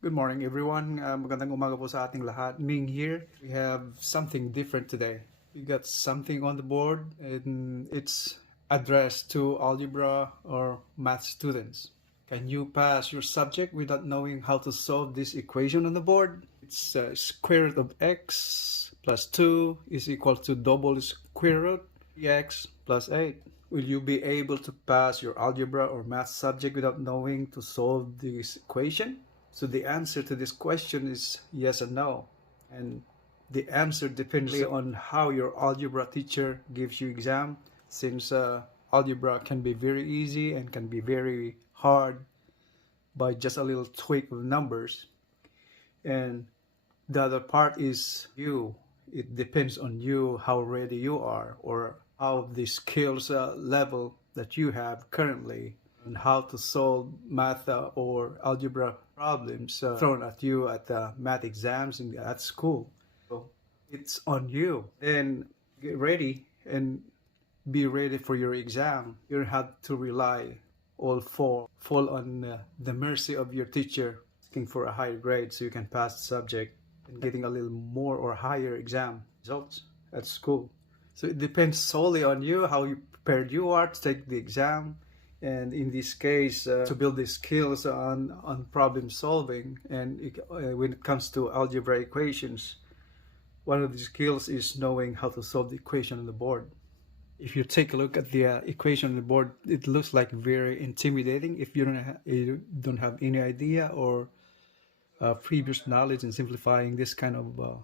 Good morning everyone. Magandang umaga po sa ating lahat. Ming here. We have something different today. We got something on the board and it's addressed to algebra or math students. Can you pass your subject without knowing how to solve this equation on the board? It's square root of x plus 2 is equal to double square root 3x plus 8. Will you be able to pass your algebra or math subject without knowing to solve this equation? So the answer to this question is yes and no. And the answer depends on how your algebra teacher gives you exam, since algebra can be very easy and can be very hard by just a little tweak of numbers. And the other part is you. It depends on you how ready you are or how the skills level that you have currently and how to solve math or algebra problems thrown at you at math exams at school. So it's on you. Then get ready and be ready for your exam. You don't have to rely all fall on the mercy of your teacher asking for a higher grade so you can pass the subject and getting a little more or higher exam results at school. So it depends solely on you, how prepared you are to take the exam, and in this case to build the skills on problem solving. And when it comes to algebra equations, one of the skills is knowing how to solve the equation on the board. If you take a look at the equation on the board, it looks like very intimidating if you don't have any idea or previous knowledge in simplifying this kind of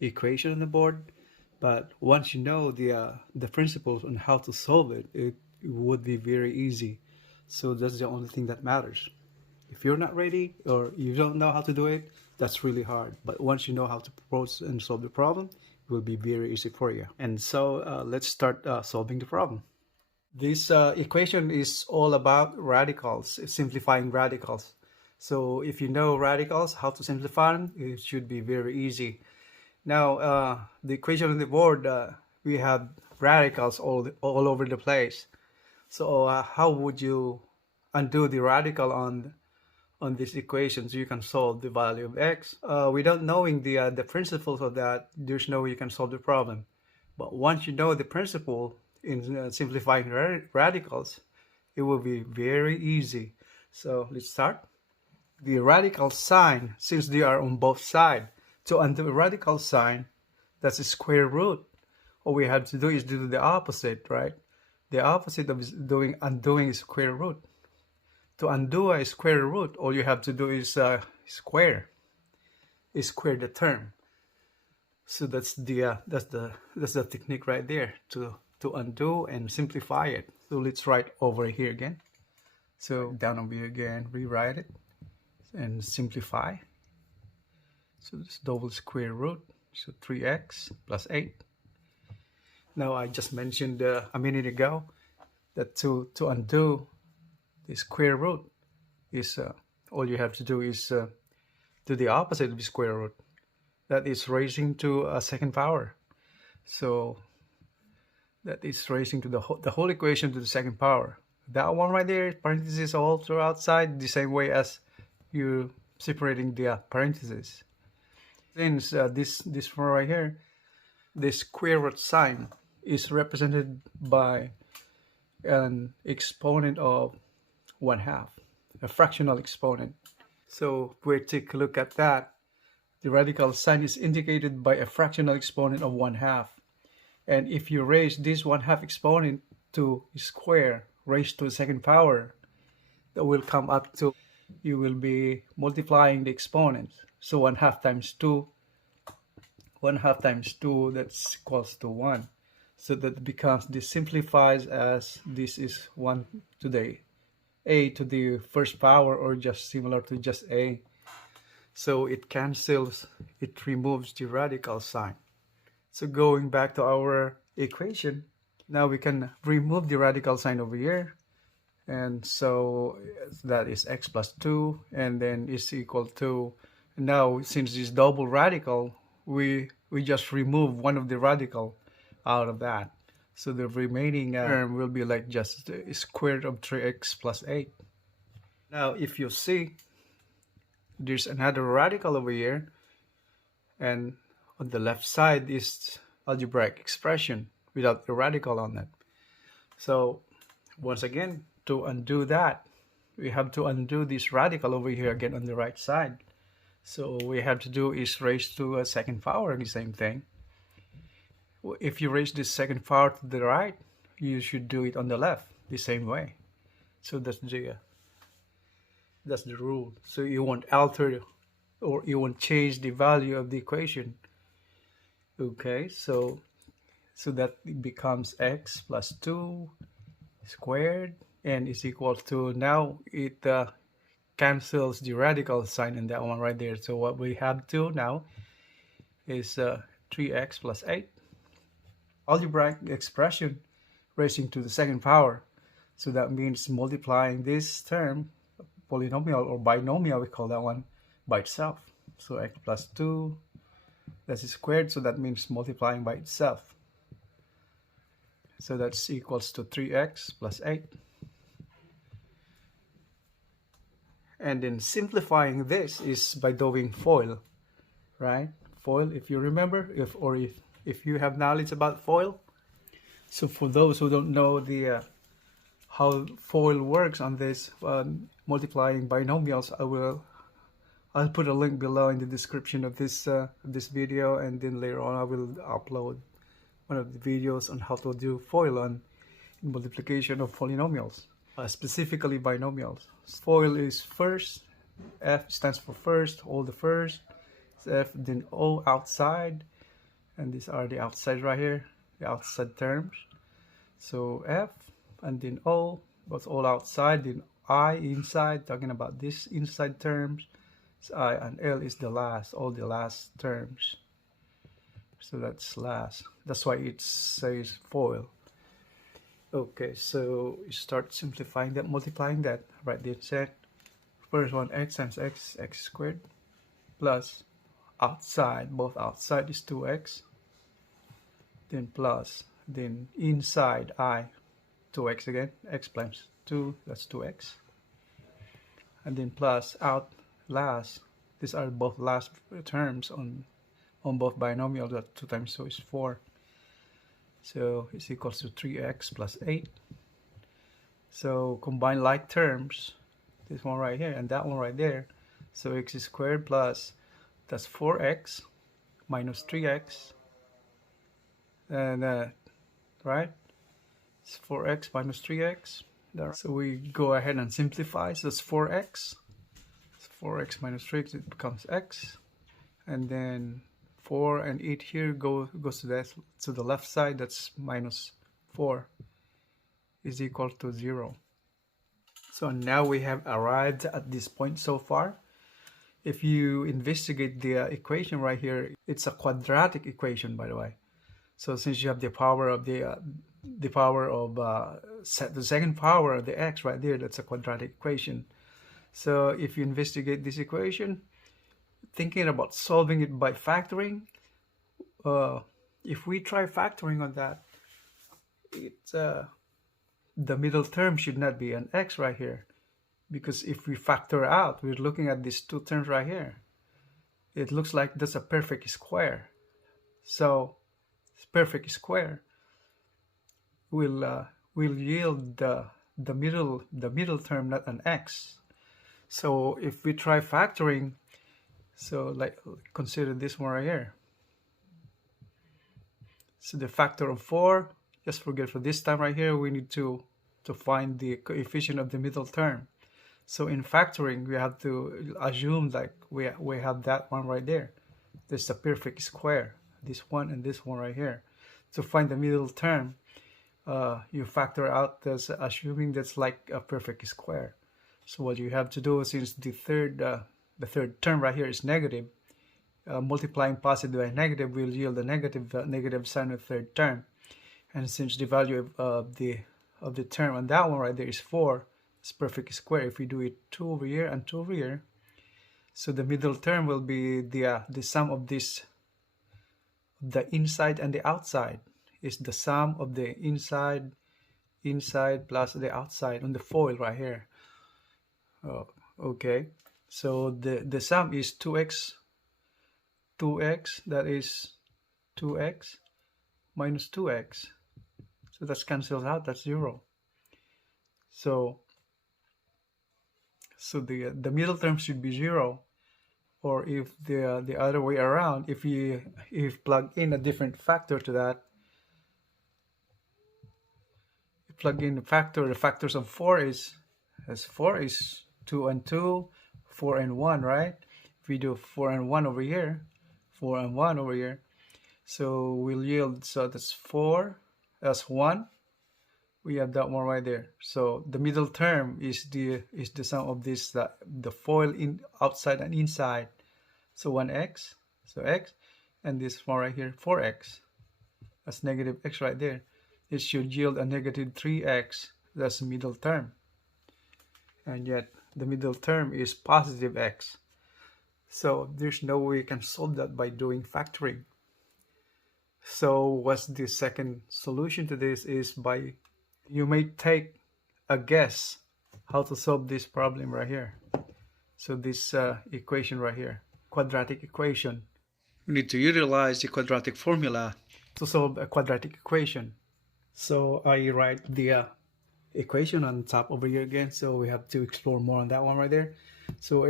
equation on the board. But once you know the principles on how to solve it, it would be very easy. So that's the only thing that matters. If you're not ready or you don't know how to do it, that's really hard. But once you know how to propose and solve the problem, it will be very easy for you. And so let's start solving the problem. This equation is all about radicals, simplifying radicals. So if you know radicals, how to simplify them, it should be very easy. Now, the equation on the board, we have radicals all over the place. So how would you undo the radical on this equation so you can solve the value of x? Without knowing the principles of that, there's no way you can solve the problem. But once you know the principle in simplifying radicals, it will be very easy. So let's start. The radical sign, since they are on both sides, to undo a radical sign, that's a square root. All we have to do is do the opposite, right? The opposite of undoing is square root. To undo a square root, all you have to do is square the term. So that's the technique right there to undo and simplify it. So let's write over here again. So down over here again, rewrite it and simplify. So this double square root, so 3x plus 8. Now I just mentioned a minute ago that to undo the square root is all you have to do is do the opposite of the square root. That is raising to a second power. So that is raising to the whole equation to the second power. That one right there, parentheses all through outside, the same way as you separating the parentheses. Since this one right here, the square root sign is represented by an exponent of 1/2, a fractional exponent. So if we take a look at that, the radical sign is indicated by a fractional exponent of 1/2. And if you raise this 1/2 exponent to square raised to the second power, that will come up to, you will be multiplying the exponents. So 1/2 times 2, 1/2 times 2, that's equals to 1. So that becomes, this simplifies as this is 1 to the a to the first power, or just similar to just a. So it cancels, it removes the radical sign. So going back to our equation, now we can remove the radical sign over here. And so that is x plus 2, and then is equal to, now since it's double radical, we just remove one of the radical out of that. So the remaining term will be like just square root of 3x plus 8. Now if you see, there's another radical over here, and on the left side is algebraic expression without a radical on it. So once again, to undo that, we have to undo this radical over here again on the right side. So we have to do is raise to a second power, the same thing. If you raise this second power to the right, you should do it on the left the same way. So that's the rule. So you won't alter or you won't change the value of the equation. Okay, so that it becomes x plus 2 squared and is equal to, now it cancels the radical sign in that one right there. So what we have to now is 3x plus 8. Algebraic expression raising to the second power. So that means multiplying this term, polynomial or binomial, we call that one, by itself. So x plus 2, that's squared, so that means multiplying by itself. So that's equals to 3x plus 8. And then simplifying this is by doing FOIL, right? FOIL, if you remember, if you have knowledge about FOIL. So for those who don't know the how FOIL works on this multiplying binomials, I'll put a link below in the description of this video, and then later on I will upload one of the videos on how to do FOIL on multiplication of polynomials, specifically binomials. FOIL is first, F stands for first, all the first, F, then O outside, and these are the outside right here, the outside terms. So F and then O, both all outside, then I inside, talking about this inside terms. So I and L is the last, all the last terms. So that's last. That's why it says FOIL. Okay, so you start simplifying that, multiplying that, right there set. First one, x times x, x squared, plus outside, both outside is 2x, then plus, then inside I, 2x again, x times 2, that's 2x, and then plus out last, these are both last terms on both binomials, that 2 times 2 is 4. So it's equals to 3x plus 8. So combine like terms, this one right here and that one right there. So x squared plus, that's 4x minus 3x. And right, it's 4x minus 3x. So we go ahead and simplify. So it's 4x. It's 4x minus 3x, it becomes x. And then 4 and 8 here goes to the left side, that's minus 4 is equal to 0. So now we have arrived at this point so far. If you investigate the equation right here, it's a quadratic equation, by the way. So since you have the power of the second power of the x right there, that's a quadratic equation. So if you investigate this equation, thinking about solving it by factoring, if we try factoring on that, it's the middle term should not be an x right here, because if we factor out, we're looking at these two terms right here, it looks like that's a perfect square. So perfect square will yield the middle term, not an x. So if we try factoring, so like consider this one right here. So the factor of 4, just forget for this time right here, we need to find the coefficient of the middle term. So in factoring, we have to assume like we have that one right there. There's a perfect square, this one and this one right here. To find the middle term, you factor out this, assuming that's like a perfect square. So what you have to do, since the third term right here is negative, multiplying positive by negative will yield a negative sign of the third term. And since the value of the term on that one right there is 4, it's perfect square. If we do it 2 over here and 2 over here, so the middle term will be the sum of this, the inside and the outside is the sum of the inside plus the outside on the FOIL right here. Okay, So the sum is 2x, that is 2x minus 2x. So that's cancels out, that's 0. So the middle term should be 0. Or if the other way around, if you plug in a different factor to that, you plug in the factors of 4 is, as 4 is 2 and 2, 4 and 1, right? If we do 4 and 1 over here, 4 and 1 over here, so we'll yield, so that's 4 as 1. We have that one right there. So the middle term is the sum of this, the FOIL in outside and inside. So 1x, so x, and this one right here, 4x. That's negative x right there. It should yield a negative 3x. That's the middle term. And yet the middle term is positive x. So there's no way you can solve that by doing factoring. So what's the second solution to this is by, you may take a guess how to solve this problem right here. So this equation right here, quadratic equation. We need to utilize the quadratic formula to solve a quadratic equation. So I write the equation on top over here again, so we have to explore more on that one right there. So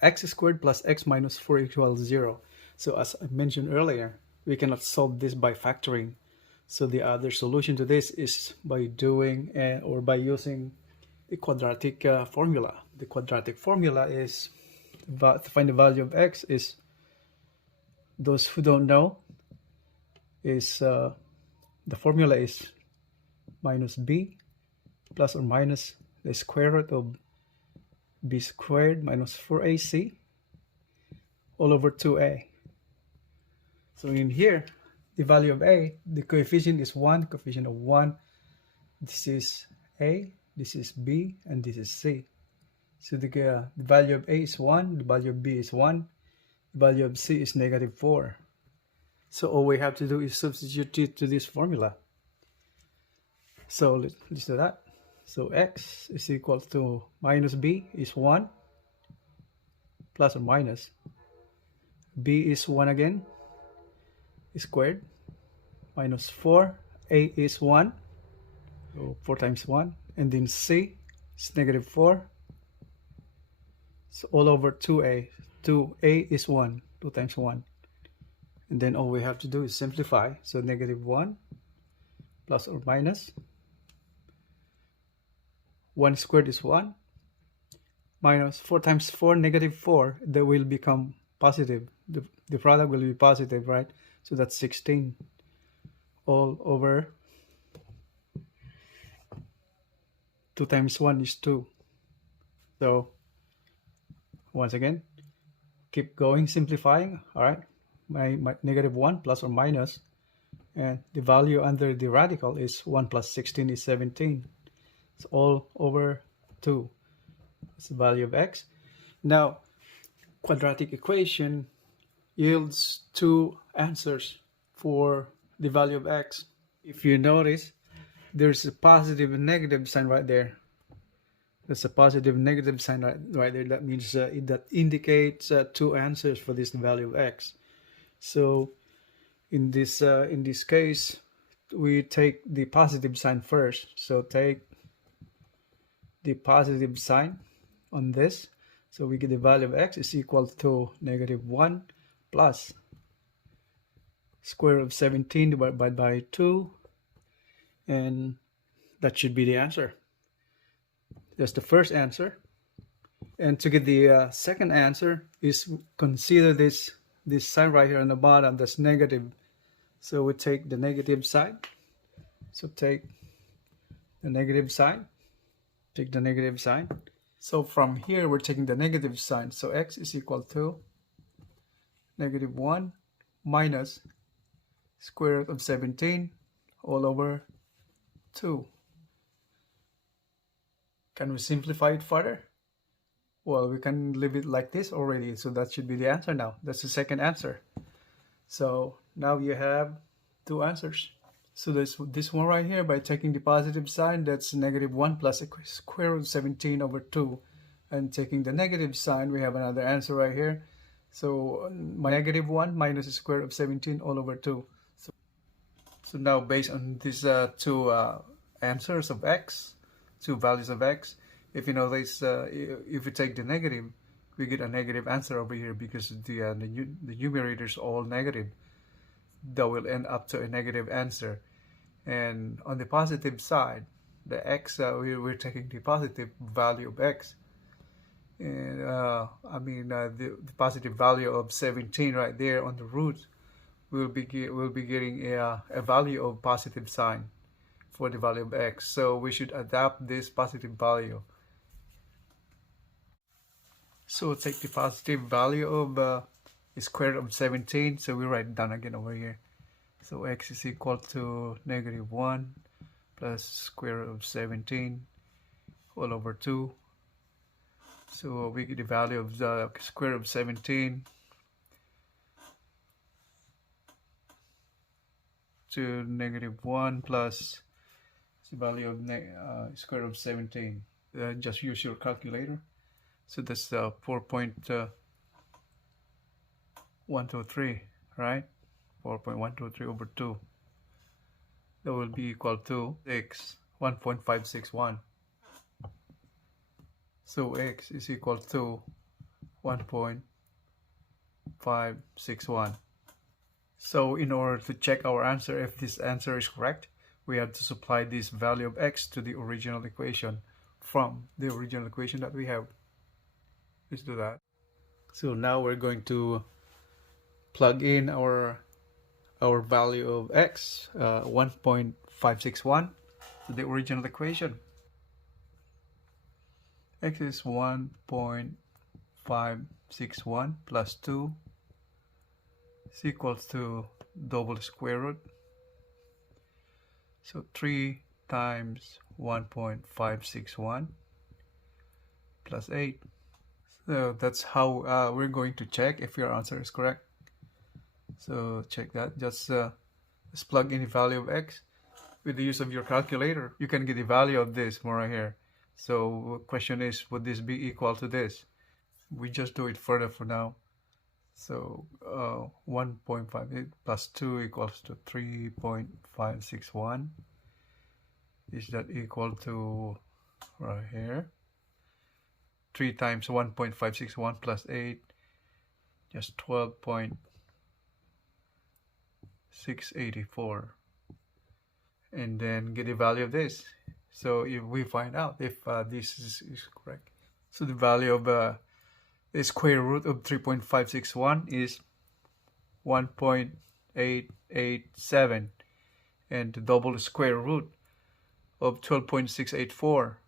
x squared plus x minus 4 equals 0. So as I mentioned earlier, we cannot solve this by factoring. So the other solution to this is by doing or by using the quadratic formula. The quadratic formula is, to find the value of x is, those who don't know, is the formula is minus b plus or minus the square root of b squared minus 4ac all over 2a. So in here, the value of a, the coefficient is 1, coefficient of 1. This is a, this is b, and this is c. So the value of a is 1, the value of b is 1, the value of c is negative 4. So all we have to do is substitute it to this formula. So let's do that. So x is equal to minus b is 1 plus or minus. B is 1 again, squared, minus 4. A is 1, so 4 times 1. And then c is negative 4. So all over 2a. 2a is 1, 2 times 1. And then all we have to do is simplify. So negative 1 plus or minus. 1 squared is 1. Minus 4 times 4, negative 4. That will become positive. The product will be positive, right? So that's 16. All over 2 times 1 is 2. So once again, keep going, simplifying. All right, my negative 1 plus or minus, and the value under the radical is 1 plus 16 is 17. It's all over 2. That's the value of x. Now, quadratic equation yields two answers for the value of x. If you notice, there's a positive and negative sign right there. There's a positive and negative sign right there. That means that indicates two answers for this value of x. So in this case, we take the positive sign first. So take the positive sign on this. So we get the value of x is equal to negative 1 plus square root of 17 divided by 2. And that should be the answer. That's the first answer. And to get the second answer is consider this sign right here on the bottom that's negative. So we take the negative side. So take the negative sign. Take the negative sign. So from here we're taking the negative sign. So x is equal to negative 1 minus square root of 17 all over 2. Can we simplify it further? Well, we can leave it like this already. So that should be the answer now. That's the second answer. So now you have two answers. So there's this one right here, by taking the positive sign, that's negative 1 plus square root of 17 over 2. and taking the negative sign, we have another answer right here. So my -1 minus the square root of 17 all over 2. So now based on these two answers of x, two values of x, if you notice, if we take the negative, we get a negative answer over here because the numerator is all negative. That will end up to a negative answer. And on the positive side, the x, we're taking the positive value of x. And the positive value of 17 right there on the root, we'll be getting a value of positive sign for the value of x. So we should adapt this positive value. So take the positive value of the square root of 17. So we write it down again over here. So x is equal to -1 plus square root of 17 all over 2. So we get the value of the square root of 17 to -1 plus the value of square root of 17. Just use your calculator. So that's 4.123, right? 4.123 over 2. That will be equal to x 1.561. So x is equal to 1.561. So in order to check our answer, if this answer is correct, we have to supply this value of x to the original equation from the original equation that we have. Let's do that. So now we're going to plug in our value of x, 1.561, to the original equation. X is 1.561 plus 2 is equals to double square root. So 3 times 1.561 plus 8. So that's how we're going to check if your answer is correct. So check that. Just plug in the value of x with the use of your calculator. You can get the value of this more right here. So the question is, would this be equal to this? We just do it further for now. So 1.58 plus 2 equals to 3.561. Is that equal to right here? 3 times 1.561 plus 8, just 12.684. And then get the value of this. So if we find out if this is correct. So the value of the square root of 3.561 is 1.887. And the double square root of 12.684.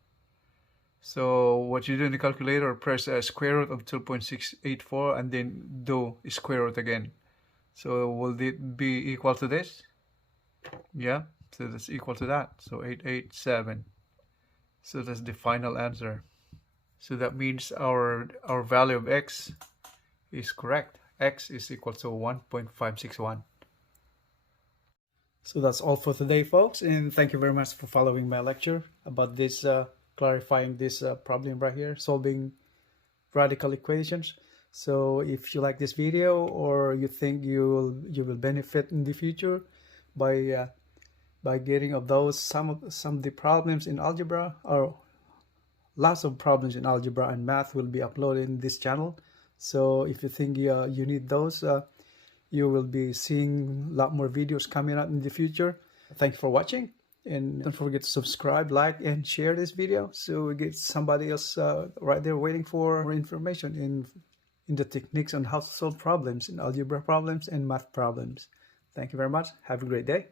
So what you do in the calculator, press square root of 12.684 and then do square root again. So will it be equal to this? Yeah, so that's equal to that. So 887. So that's the final answer. So that means our value of x is correct. X is equal to 1.561. So that's all for today, folks, and thank you very much for following my lecture about this clarifying this problem right here, solving radical equations. So if you like this video, or you think you will benefit in the future by getting of those some of the problems in algebra, or lots of problems in algebra and math will be uploaded in this channel. So if you think you need those, you will be seeing a lot more videos coming out in the future. Thank you for watching, and don't forget to subscribe, like, and share this video so we get somebody else right there waiting for more information in the techniques on how to solve problems in algebra problems and math problems. Thank you very much. Have a great day.